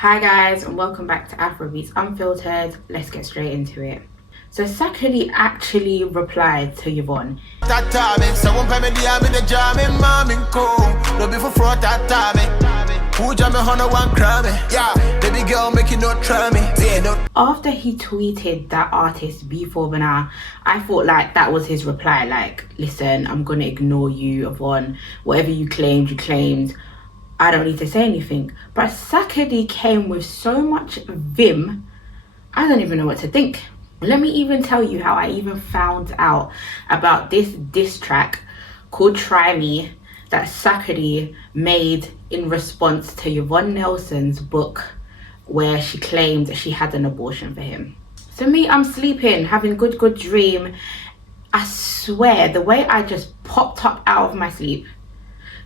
Hi guys, and welcome back to Afrobeats Unfiltered. Let's get straight into it. So Sarkodie actually replied to Yvonne. After he tweeted that artist before Bana, I thought like that was his reply, like, listen, I'm gonna ignore you, Yvonne. Whatever you claimed, you claimed. I don't need to say anything. But Sarkodie came with so much vim, I don't even know what to think. Let me even tell you how I even found out about this diss track called Tryme that Sarkodie made in response to Yvonne Nelson's book where she claimed she had an abortion for him. So me, I'm sleeping, having good dream. I swear, the way I just popped up out of my sleep.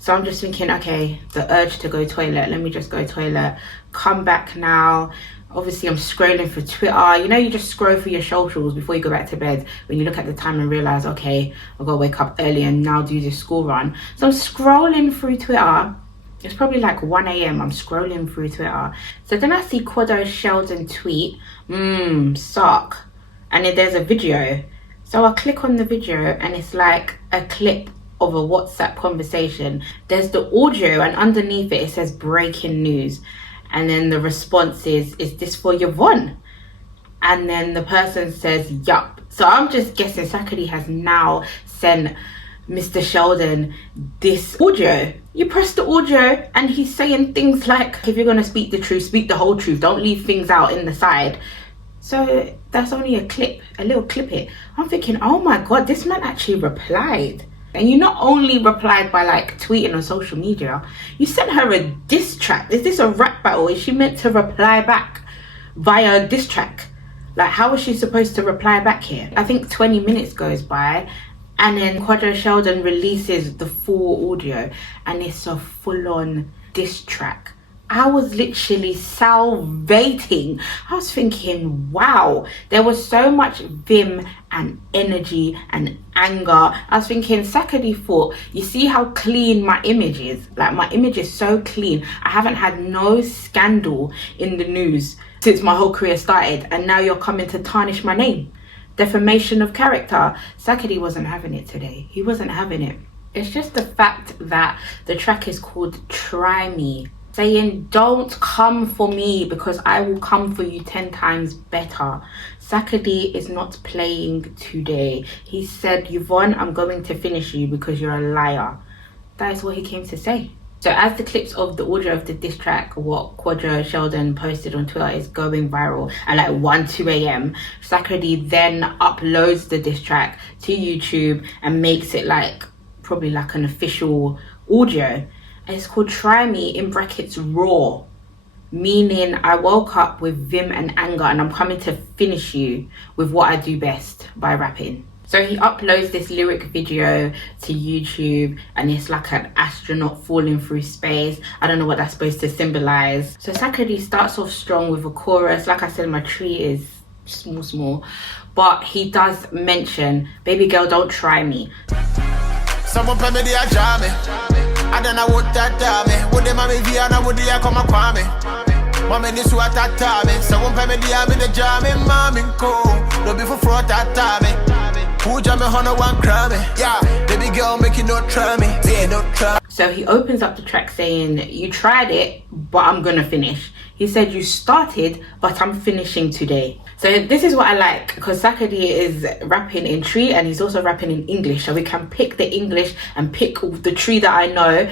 So I'm just thinking, okay, the urge to go toilet, let me just go toilet, come back now. Obviously I'm scrolling for Twitter. You know, you just scroll through your socials before you go back to bed when you look at the time and realize, okay, I've got to wake up early and now do this school run. So I'm scrolling through Twitter. It's probably like 1 a.m. I'm scrolling through Twitter. So then I see Quado Sheldon tweet, suck. And then there's a video. So I click on the video and it's like a clip of a WhatsApp conversation. There's the audio and underneath it says breaking news, and then the response is this for Yvonne? And then the person says yup. So I'm just guessing Sarkodie has now sent Mr. Sheldon this audio. You press the audio and he's saying things like, if you're gonna speak the truth, speak the whole truth, don't leave things out in the side. So that's only a clip, a little clip it. I'm thinking, oh my god, this man actually replied. And you not only replied by like tweeting on social media, you sent her a diss track. Is this a rap battle? Is she meant to reply back via a diss track? Like, how is she supposed to reply back here? I think 20 minutes goes by and then Quado Sheldon releases the full audio and it's a full-on diss track. I was literally salivating. I was thinking, wow, there was so much vim and energy and anger. I was thinking, Sarkodie thought, you see how clean my image is? Like, my image is so clean. I haven't had no scandal in the news since my whole career started, and now you're coming to tarnish my name. Defamation of character. Sarkodie wasn't having it today. He wasn't having it. It's just the fact that the track is called Tryme, saying don't come for me because I will come for you 10 times better. Sarkodie is not playing today. He said, Yvonne, I'm going to finish you because you're a liar. That is what he came to say. So as the clips of the audio of the diss track, what Quado Sheldon posted on Twitter, is going viral at like 2 a.m. Sarkodie then uploads the diss track to YouTube and makes it like probably like an official audio. And it's called Tryme, in brackets raw, meaning I woke up with vim and anger and I'm coming to finish you with what I do best, by rapping. So he uploads this lyric video to YouTube and it's like an astronaut falling through space. I don't know what that's supposed to symbolize. So Sarkodie starts off strong with a chorus. Like I said, my tree is small, but he does mention, baby girl, don't try me. Someone pay me the ajame. I don't know what that dame. Would they mommy Viana, would they come a kwame? Mommy this what that time. Someone pay me the jame, mommy cool. No be for fraud that time. Who jam me honor one crime? Yeah, baby girl make you not try me. Yeah, not try. So he opens up the track saying, you tried it, but I'm gonna finish. He said, you started, but I'm finishing today. So this is what I like, because Sarkodie is rapping in Tree and he's also rapping in English. So we can pick the English and pick the Tree that I know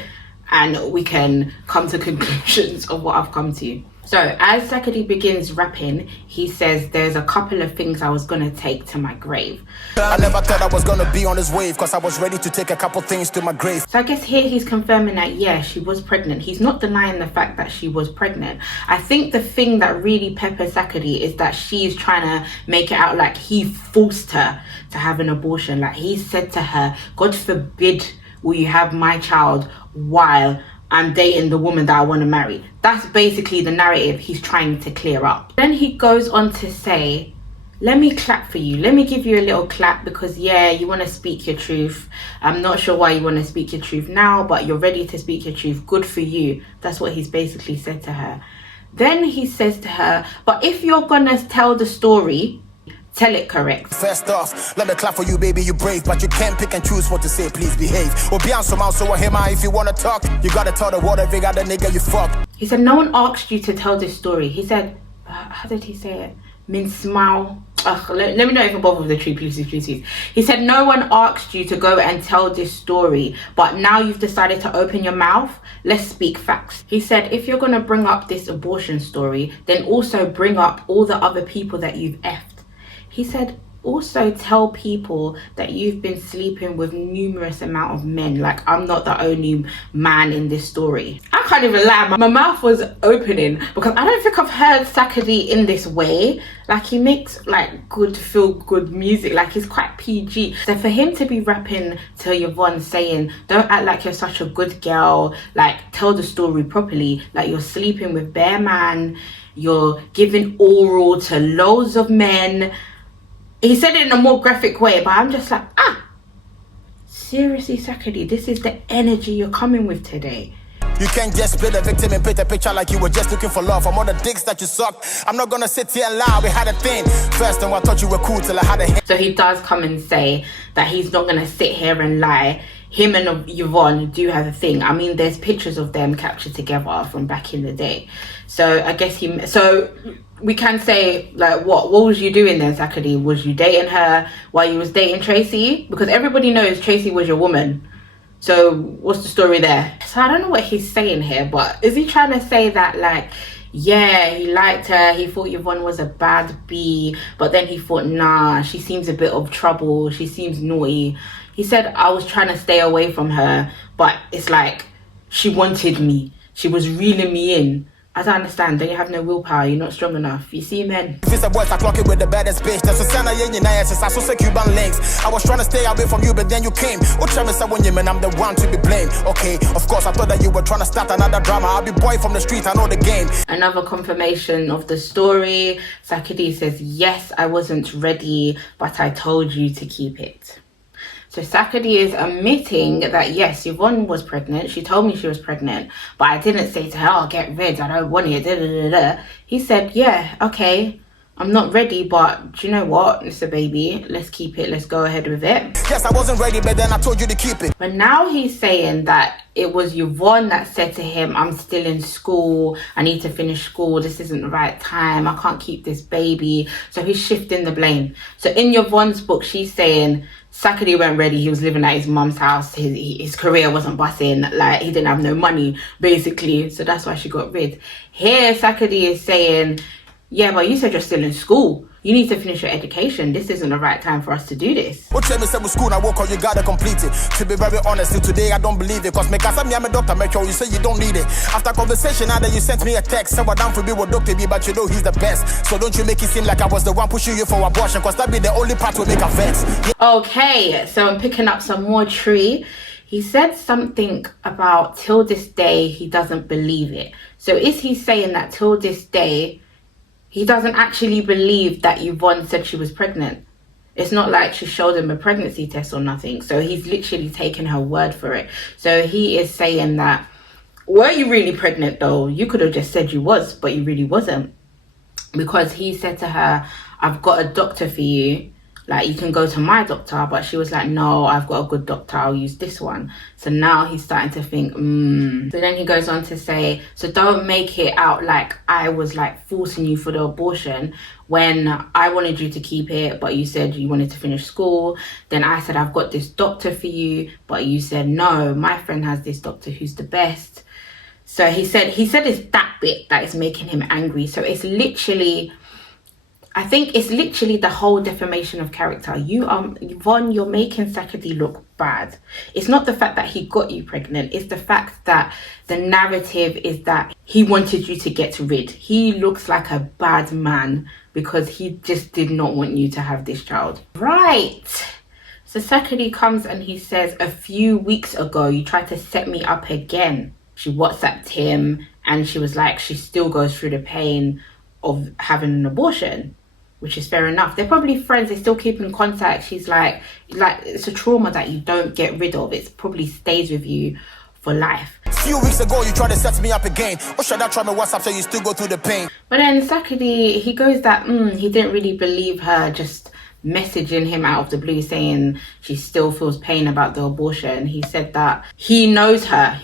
and we can come to conclusions of what I've come to. So as Sarkodie begins rapping, he says, there's a couple of things I was gonna take to my grave. I never thought I was gonna be on this wave because I was ready to take a couple things to my grave. So I guess here he's confirming that, yeah, she was pregnant. He's not denying the fact that she was pregnant. I think the thing that really peppers Sarkodie is that she's trying to make it out like he forced her to have an abortion. Like he said to her, God forbid will you have my child while I'm dating the woman that I want to marry. That's basically the narrative he's trying to clear up. Then he goes on to say, let me clap for you. Let me give you a little clap because, yeah, you want to speak your truth. I'm not sure why you want to speak your truth now, but you're ready to speak your truth. Good for you. That's what he's basically said to her. Then he says to her, but if you're gonna tell the story, tell it correct. First off, let me clap for you, baby, you brave, but you can't pick and choose what to say, please behave. Or be on some out, so if you wanna talk, you gotta tell the world every other nigga you fuck. He said, no one asked you to tell this story. He said, how did he say it? Min smile. Let me know if I'm bothered with the tree, please. He said, no one asked you to go and tell this story, but now you've decided to open your mouth. Let's speak facts. He said, if you're gonna bring up this abortion story, then also bring up all the other people that you've effed. He said, also tell people that you've been sleeping with numerous amount of men. Like, I'm not the only man in this story. I can't even lie, my mouth was opening because I don't think I've heard Sarkodie in this way. Like, he makes like good, feel good music. Like, he's quite PG. So for him to be rapping to Yvonne saying, don't act like you're such a good girl, like tell the story properly, like you're sleeping with bare man, you're giving oral to loads of men. He said it in a more graphic way, but I'm just like, seriously, Sarkodie, this is the energy you're coming with today. You can't just play the victim and paint a picture like you were just looking for love from all the dicks that you sucked. I'm not gonna sit here and lie, we had a thing. First time I thought you were cool till I had a hit. So he does come and say that he's not gonna sit here and lie. Him and Yvonne do have a thing. I mean, there's pictures of them captured together from back in the day. So I guess so we can say, like, what was you doing then, Sarkodie? Was you dating her while you was dating Tracy? Because everybody knows Tracy was your woman. So what's the story there? So I don't know what he's saying here, but is he trying to say that, like, yeah, he liked her, he thought Yvonne was a bad bee, but then he thought, nah, she seems a bit of trouble, she seems naughty. He said, I was trying to stay away from her, but it's like, she wanted me, she was reeling me in. I don't understand. Don't you have no willpower? You're not strong enough. You see, men. If it's a boy, I clock it with the baddest bitch. That's a sign of I Cuban links. I was trying to stay away from you, but then you came. What try me say when you mean I'm the one to be blamed? Okay, of course, I thought that you were trying to start another drama. I'll be boy from the street, I know the game. Another confirmation of the story. Sarkodie says, yes, I wasn't ready, but I told you to keep it. So Sarkodie is admitting that, yes, Yvonne was pregnant. She told me she was pregnant, but I didn't say to her, oh, get rid, I don't want it, da, da, da, da. He said, yeah, okay, I'm not ready, but do you know what? It's a baby. Let's keep it. Let's go ahead with it. Yes, I wasn't ready, but then I told you to keep it. But now he's saying that it was Yvonne that said to him, I'm still in school. I need to finish school. This isn't the right time. I can't keep this baby. So he's shifting the blame. So in Yvonne's book, she's saying Sarkodie weren't ready. He was living at his mum's house. His career wasn't bussing. Like, he didn't have no money, basically. So that's why she got rid. Here, Sarkodie is saying, yeah, but you said you're still in school. You need to finish your education. This isn't the right time for us to do this. What tell me say with school I work on, you gotta complete it. To be very honest, till today I don't believe it. Cause me cause I'm a doctor, make sure you say you don't need it. After conversation, now that you sent me a text, say what down for me with Dr. B, but you know he's the best. So don't you make it seem like I was the one pushing you for abortion, cause that be the only part will make a vex. Okay, so I'm picking up some more tree. He said something about till this day he doesn't believe it. So is he saying that till this day he doesn't actually believe that Yvonne said she was pregnant? It's not like she showed him a pregnancy test or nothing. So he's literally taken her word for it. So he is saying that, were you really pregnant though? You could have just said you was, but you really wasn't. Because he said to her, I've got a doctor for you. Like, you can go to my doctor. But she was like, no, I've got a good doctor. I'll use this one. So now he's starting to think, So then he goes on to say, so don't make it out like I was like forcing you for the abortion when I wanted you to keep it, but you said you wanted to finish school. Then I said, I've got this doctor for you, but you said, no, my friend has this doctor who's the best. So he said it's that bit that is making him angry. So it's literally, I think it's literally the whole defamation of character. Yvonne, you're making Sarkodie look bad. It's not the fact that he got you pregnant. It's the fact that the narrative is that he wanted you to get rid. He looks like a bad man because he just did not want you to have this child. Right. So Sarkodie comes and he says, a few weeks ago, you tried to set me up again. She WhatsApped him and she was like, she still goes through the pain of having an abortion, which is fair enough. They're probably friends. They still keep in contact. She's like it's a trauma that you don't get rid of. It probably stays with you for life. Few weeks ago, you tried to set me up again. Or should I try my WhatsApp so you still go through the pain? But then Sarkodie, he goes that he didn't really believe her just messaging him out of the blue saying she still feels pain about the abortion. He said that he knows her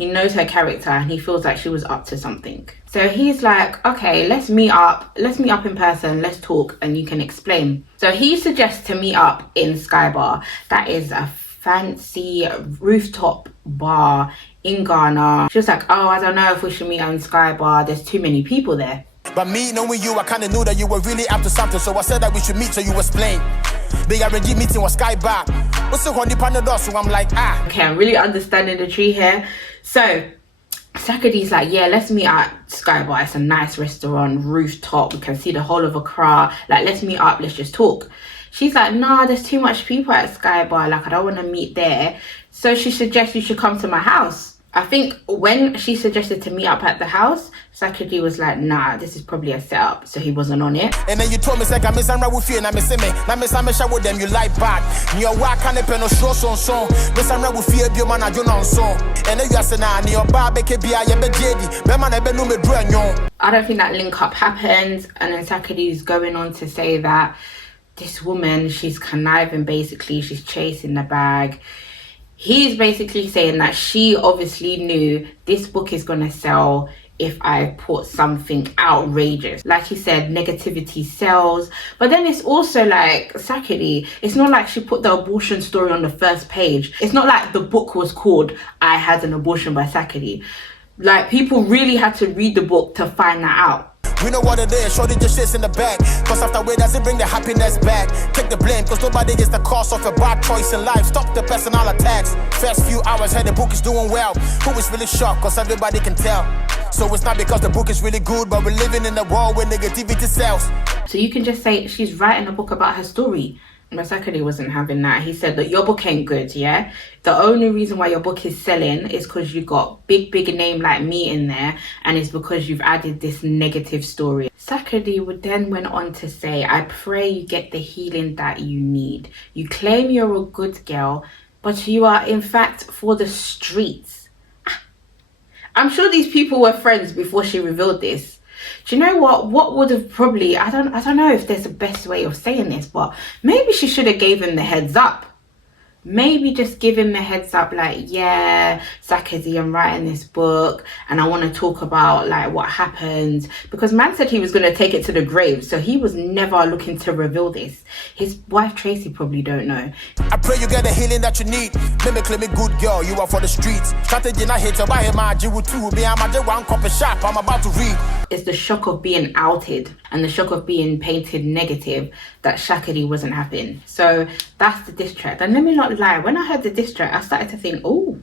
character, and he feels like she was up to something. So he's like, okay, let's meet up in person, let's talk and you can explain. So he suggests to meet up in Sky Bar. That is a fancy rooftop bar in Ghana. She was like, oh, I don't know if we should meet in Sky Bar, there's too many people there. But me knowing you, I kind of knew that you were really up to something. So I said that we should meet so you explain. The arranged meeting was Sky Bar. What's the on the panel? So I'm like, okay, I'm really understanding the tree here. So Sarkodie's like, yeah, let's meet at Sky Bar. It's a nice restaurant, rooftop. We can see the whole of Accra. Like, let's meet up. Let's just talk. She's like, nah, there's too much people at Sky Bar. Like, I don't want to meet there. So she suggests you should come to my house. I think when she suggested to meet up at the house, Sarkodie was like, nah, this is probably a setup. So he wasn't on it. And then you told me, like, I miss with you and I miss me. I miss with them, you like bad. Your work can't pen no show song. Miss with fear, your man, I don't know song. And then you are saying, your barbecue, I don't think that link up happened. And then Sarkodie is going on to say that this woman, she's conniving basically, she's chasing the bag. He's basically saying that she obviously knew this book is going to sell if I put something outrageous. Like he said, negativity sells. But then it's also like, Sarkodie, it's not like she put the abortion story on the first page. It's not like the book was called I Had an Abortion by Sarkodie. Like, people really had to read the book to find that out. We know what it is, shorty just shits in the back. Cause after way doesn't bring the happiness back. Take the blame, cause nobody gets the cost of a bad choice in life. Stop the personal attacks. First few hours, hey, the book is doing well. Who is really shocked, cause everybody can tell. So it's not because the book is really good, but we're living in a world where negativity sells. So you can just say she's writing a book about her story. But Sarkodie wasn't having that. He said that your book ain't good, yeah? The only reason why your book is selling is because you got big name like me in there, and it's because you've added this negative story. Sarkodie then went on to say, I pray you get the healing that you need. You claim you're a good girl, but you are in fact for the streets. I'm sure these people were friends before she revealed this. Do you know what would have probably, I don't know if there's a best way of saying this, but maybe she should have gave him the heads up. Maybe just give him the heads up, like, yeah, Sarkodie, I'm writing this book and I want to talk about like what happened, because man said he was going to take it to the grave, so he was never looking to reveal this. His wife Tracy probably don't know. I pray you get the healing that you need. Mimically me good girl, you are for the streets. Strategy not hit to buy him, I do too. Me, I'm a one copy shop, I'm about to read. It's the shock of being outed and the shock of being painted negative that Sarkodie wasn't having. So that's the diss track. And let me not lie, when I heard the diss track, I started to think, oh,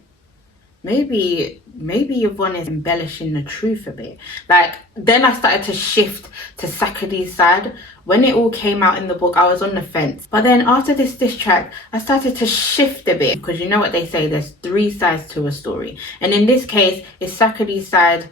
maybe Yvonne is embellishing the truth a bit. Like, then I started to shift to Sarkodie's side. When it all came out in the book, I was on the fence. But then after this diss track, I started to shift a bit, because you know what they say, there's three sides to a story. And in this case, it's Sarkodie's side,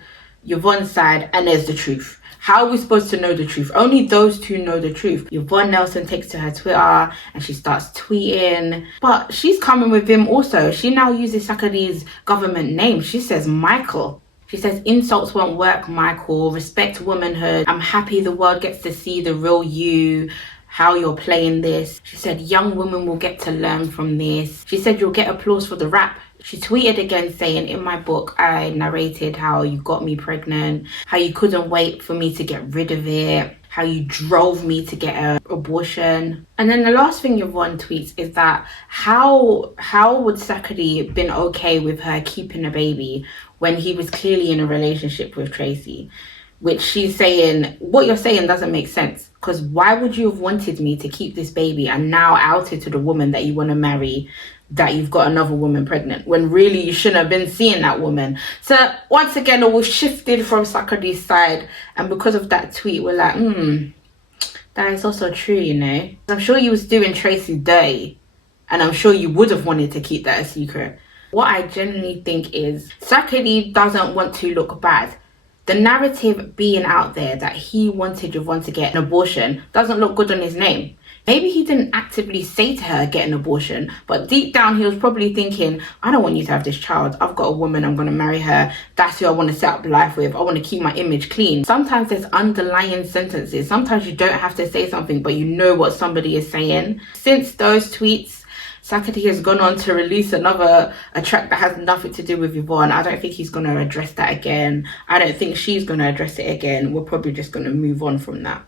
Yvonne's side, and there's the truth. How are we supposed to know the truth? Only those two know the truth. Yvonne Nelson takes to her Twitter and she starts tweeting. But she's coming with him also. She now uses Sarkodie's government name. She says Michael. She says, insults won't work, Michael. Respect womanhood. I'm happy the world gets to see the real you, how you're playing this. She said, young women will get to learn from this. She said, you'll get applause for the rap. She tweeted again saying, in my book, I narrated how you got me pregnant, how you couldn't wait for me to get rid of it, how you drove me to get an abortion. And then the last thing Yvonne tweets is that how would Sarkodie been okay with her keeping a baby when he was clearly in a relationship with Tracy? Which she's saying, what you're saying doesn't make sense, because why would you have wanted me to keep this baby and now outed to the woman that you want to marry that you've got another woman pregnant, when really you shouldn't have been seeing that woman? So once again, it was shifted from Sarkodie's side, and because of that tweet, we're like, that is also true, you know. I'm sure you was doing Tracy dirty, and I'm sure you would have wanted to keep that a secret. What I genuinely think is Sarkodie doesn't want to look bad. The narrative being out there that he wanted Yvonne to get an abortion doesn't look good on his name. Maybe he didn't actively say to her, get an abortion, but deep down he was probably thinking, I don't want you to have this child. I've got a woman, I'm going to marry her. That's who I want to set up life with. I want to keep my image clean. Sometimes there's underlying sentences. Sometimes you don't have to say something, but you know what somebody is saying. Since those tweets, Sarkodie has gone on to release a track that has nothing to do with Yvonne. I don't think he's going to address that again. I don't think she's going to address it again. We're probably just going to move on from that.